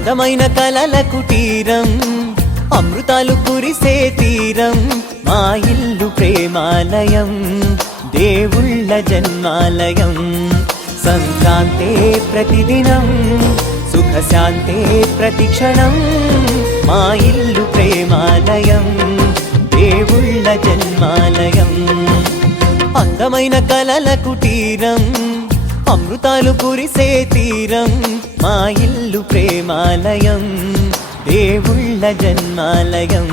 అందమైన కలల కుటీరం, అమృతాలు కురిసే తీరం, మా ఇల్లు ప్రేమాలయం, దేవుళ్ళ జన్మాలయం. సంక్రాంతే ప్రతిదినం, సుఖశాంతే ప్రతిక్షణం, మా ఇల్లు ప్రేమాలయం, దేవుళ్ళ జన్మాలయం. అందమైన కలల కుటీరం, అమృతాలు కురిసే తీరం, మా ఇల్లు ప్రేమాలయం, దేవుళ్ళ జన్మాలయం.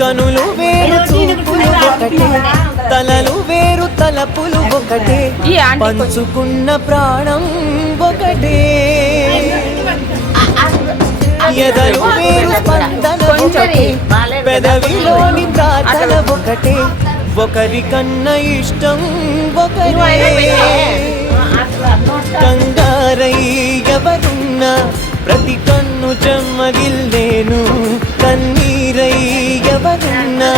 కనులు వేరు చూపులు ఒకటే, తలలు వేరు తలపులు ఒకటే, పంచుకున్న ప్రాణం ఒకటే. ఎదలు వేరు స్పందన ఒకటే, పెదవిలోని ప్రార్థన ఒకటే, ఒకరికన్నా ఇష్టం ఒకటే. కంగారై ఎవరున్నా ప్రతి కన్ను చెమ్మగిల్లేను, కన్నీరై ఎవరున్నా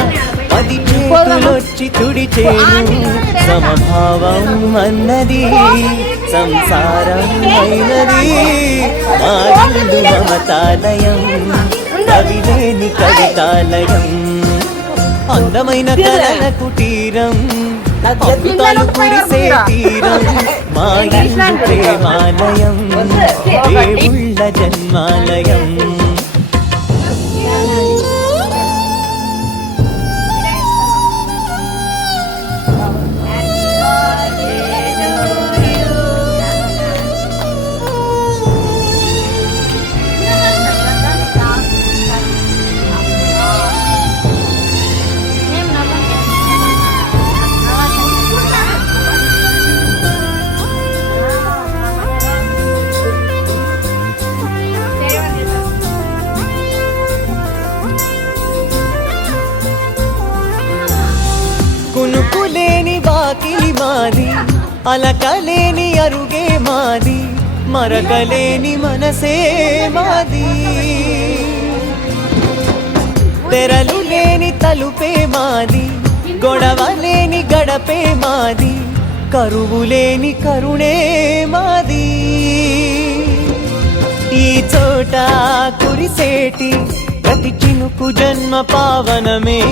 10 చేతులొచ్చి తుడిచేను. సమభావం అన్నది సంసారం అయినది, మా ఇల్లు మమతాలయం, కవిలేని కవితాలయం. అందమైన కలల కుటీరం, అమృతాలు కురిసే తీరం, మా ఇల్లు ప్రేమాలయం, దేవుళ్ళ జన్మాలయం. కునుకులేని వాకిలి మాది, అలకలేని అరుగే మాది, మరకలేని మనసే మాది. తెరలు లేని తలుపే మాది, గొడవ లేని గడపే మాది, కరువు లేని కరుణే మాది. ఈ చోట కురిసేటి ప్రతి చినుకు జన్మ పావనమే.